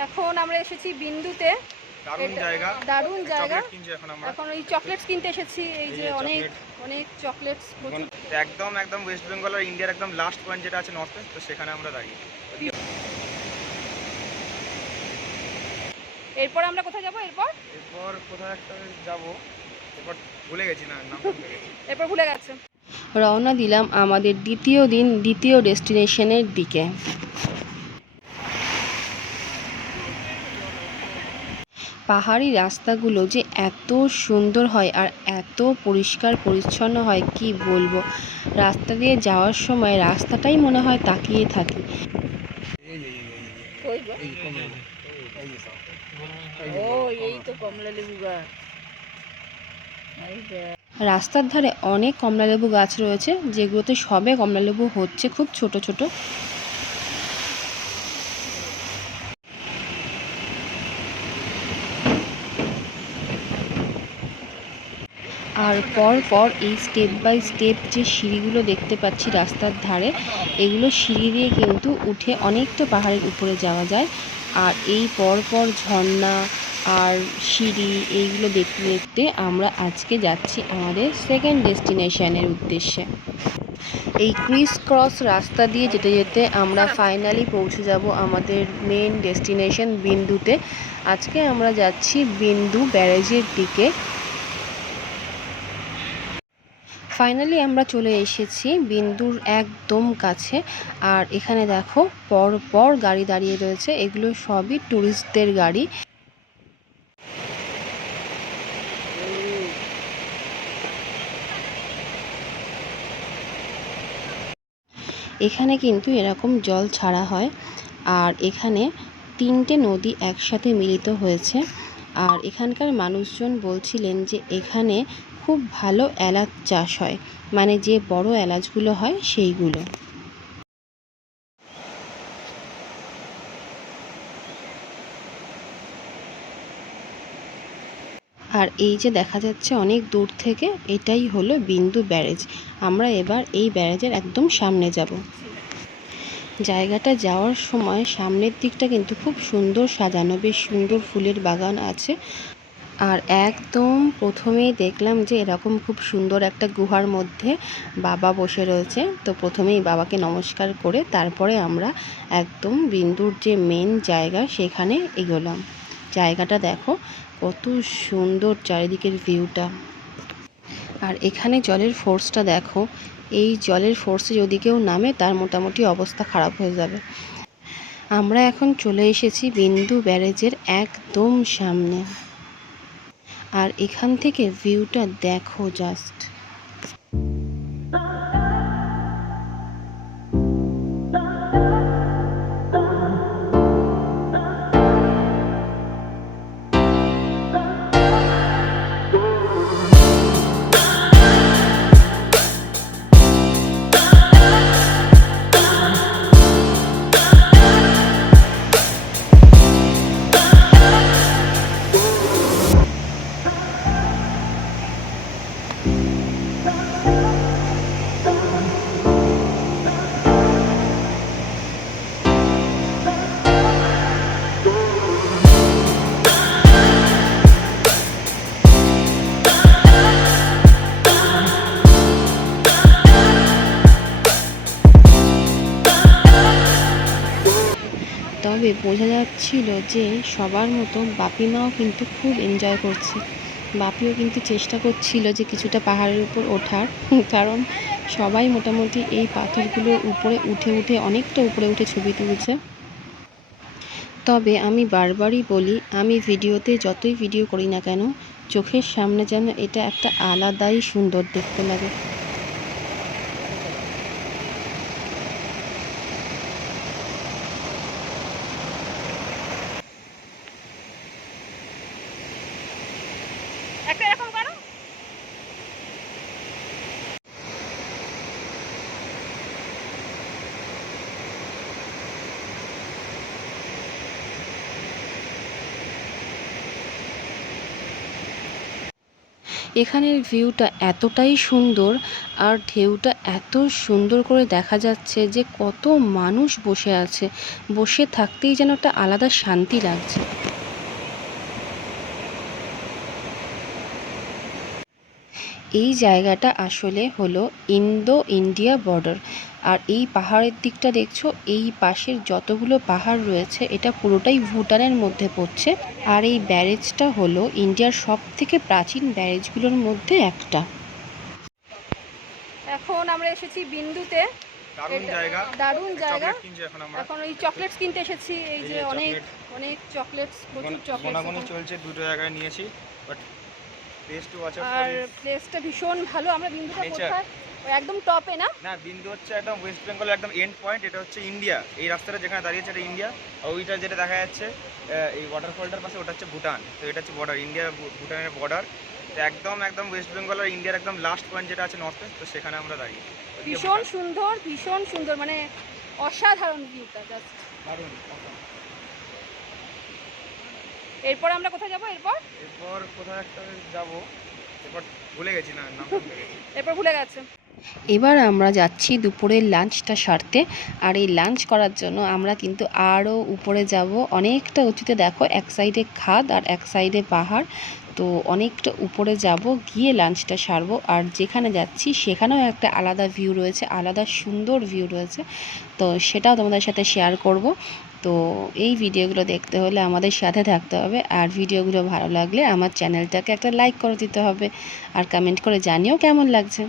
এখন আমরা এসেছি বিন্দুতে। দারুণ এটা- জায়গা। এখন আমরা। এখন ওই চকলেটস কিনতে এসেছি। এই যে অনেক অনেক চকলেটস একদম একদম ওয়েস্ট বেঙ্গল আর ইন্ডিয়ার একদম লাস্ট পয়েন্ট যেটা আছে নর্থ তো সেখানে আমরা দাঁড়িয়ে। এরপর আমরা কোথায় যাব? এরপর? এরপর কোথায় একটা যাব? এরপর ভুলে গেছি না নাম ভুলে গেছি। এরপর ভুলে গেছে। রওনা দিলাম আমাদের দ্বিতীয় দিন দ্বিতীয় ডেস্টিনেশনের দিকে। পাহাড়ি রাস্তাগুলো যে এত সুন্দর হয় আর এত পরিষ্কার পরিচ্ছন্ন হয়, কি বলব? রাস্তা দিয়ে যাওয়ার সময় রাস্তাটাই মনে হয় তাকিয়ে থাকি। রাস্তার ধারে অনেক কমলালেবু গাছ রয়েছে, যেগুলোতে সবে কমলালেবু হচ্ছে, খুব ছোট ছোট। আর পর পর এই স্টেপ বাই স্টেপ যে সিঁড়িগুলো দেখতে পাচ্ছি রাস্তার ধারে, এগুলো সিঁড়ি দিয়ে কিন্তু উঠে অনেকটা পাহাড়ের উপরে যাওয়া যায়। আর এই পর পর ঝর্ণা আর সিঁড়ি এইগুলো দেখতে দেখতে আমরা আজকে যাচ্ছি আমাদের সেকেন্ড ডেস্টিনেশনের উদ্দেশ্যে। এই ক্রিস ক্রস রাস্তা দিয়ে যেতে যেতে আমরা ফাইনালি পৌঁছে যাব আমাদের মেন ডেস্টিনেশন বিন্দুতে। আজকে আমরা যাচ্ছি বিন্দু ব্যারেজের দিকে। ফাইনালি আমরা চলে এসেছি বিন্দুর একদম কাছে। আর এখানে দেখো পর পর গাড়ি দাঁড়িয়ে রয়েছে। এগুলো সবই ট্যুরিস্টদের গাড়ি। এখানে কিন্তু এরকম জল ছাড়া হয়। আর এখানে তিনটে নদী একসাথে মিলিত হয়েছে। আর এখানকার মানুষজন বলছিলেন যে এখানে খুব ভালো এলাচ চাষ হয়। মানে যে বড় এলাচগুলো হয়, সেইগুলো। আর এই যে দেখা যাচ্ছে অনেক দূর থেকে, এটাই হলো বিন্দু ব্যারেজ। আমরা এবার এই ব্যারেজের একদম সামনে যাব। জায়গাটা যাওয়ার সময় সামনের দিকটা কিন্তু খুব সুন্দর সাজানো। বেশ সুন্দর ফুলের বাগান আছে। আর একদম প্রথমেই দেখলাম যে এরকম খুব সুন্দর একটা গুহার মধ্যে বাবা বসে রয়েছে। তো প্রথমেই বাবাকে নমস্কার করে তারপরে আমরা একদম বিন্দুর যে মেন জায়গা সেখানে এগোলাম। জায়গাটা দেখো, কত সুন্দর চারিদিকের ভিউটা আর এখানে জলের ফোর্সটা দেখো, এই জলের ফোর্সে যদি কেউ নামে তার মোটামুটি অবস্থা খারাপ হয়ে যাবে। আমরা এখন চলে এসেছি বিন্দু ব্যারেজের একদম সামনে। আর এখান থেকে ভিউটা দেখো জাস্ট তবে বোঝা যাচ্ছিল যে সবার মতো বাপি মাও কিন্তু খুব এনজয় করছে। বাপিও কিন্তু চেষ্টা করছিল যে কিছুটা পাহাড়ের উপর ওঠার, কারণ সবাই মোটামুটি এই পাথরগুলোর উপরে উঠে উঠে অনেকটা উপরে উঠে ছবি তুলছে। তবে আমি বারবারই বলি, আমি ভিডিওতে যতই ভিডিও করি না কেন, চোখের সামনে যেন এটা একটা আলাদাই সুন্দর দেখতে লাগে। এখানের ভিউটা এতটাই সুন্দর আর ঢেউটা এত সুন্দর করে দেখা যাচ্ছে যে কত মানুষ বসে আছে। বসে থাকতেই যেন একটা আলাদা শান্তি লাগছে। এই জায়গাটা আসলে হলো ইন্দো ইন্ডিয়া বর্ডার। আর এই পাহাড়ের দিকটা দেখছ এই পাশের যতগুলো পাহাড় রয়েছে এটা পুরোটাই ভুটানের মধ্যে পড়ছে। আর এই ব্যারেজটা হলো ইন্ডিয়ার সব থেকে প্রাচীন ব্যারেজগুলোর মধ্যে একটা। এখন আমরা এসেছি বিন্দুতে। দারুণ জায়গা। এখন ওই চকলেটস কিনতে এসেছি। এই যে অনেক। অনেক চকলেটস প্রচুর চকলেটস চলছে দুটো জায়গায় নিয়েছি বাট আর প্লেসটা ভীষণ ভালো আমরা বিন্দুটা Nature. কোথায়? ওই একদম টপে না? না বিন্দু হচ্ছে একদম ওয়েস্ট বেঙ্গলের একদম এন্ড পয়েন্ট এটা হচ্ছে ইন্ডিয়া এই রাস্তাটা যেখানে দাঁড়িয়েছে এটা ইন্ডিয়া আর ওইটা যেটা দেখা যাচ্ছে এই ওয়াটারফলটার পাশে ওটা হচ্ছে ভুটান তো এটা হচ্ছে বর্ডার ইন্ডিয়া ভুটানের বর্ডার তো একদম একদম ওয়েস্ট বেঙ্গল আর ইন্ডিয়ার একদম লাস্ট পয়েন্ট যেটা আছে নর্থ তো সেখানে আমরা দাঁড়িয়ে। ভীষণ সুন্দর ভীষণ সুন্দর মানে অসাধারণ ভিউটা জাস্ট দারুণ awesome। এরপর আমরা কোথায় যাব? এরপর? এরপর কোথাও একটা যাব? এরপর ভুলে গেছি না নাম ভুলে গেছি। এরপর ভুলে গেছে। এবার আমরা যাচ্ছি দুপুরের লাঞ্চটা সারতে আর এই লাঞ্চ করার জন্য আমরা কিন্তু আরও উপরে যাব। অনেকটা উঁচুতে দেখো এক সাইডে খাদ আর এক সাইডে পাহাড়। তো অনেকটা উপরে যাব গিয়ে লাঞ্চটা সারবো। আর যেখানে যাচ্ছি সেখানেও একটা আলাদা ভিউ রয়েছে আলাদা সুন্দর ভিউ রয়েছে। তো সেটাও তোমাদের সাথে শেয়ার করব। তো এই ভিডিওগুলো দেখতে হলে আমাদের সাথে থাকতে হবে। আর ভিডিওগুলো ভালো লাগলে আমার চ্যানেলটাকে একটা লাইক করে দিতে হবে। আর কমেন্ট করে জানিও কেমন লাগছে।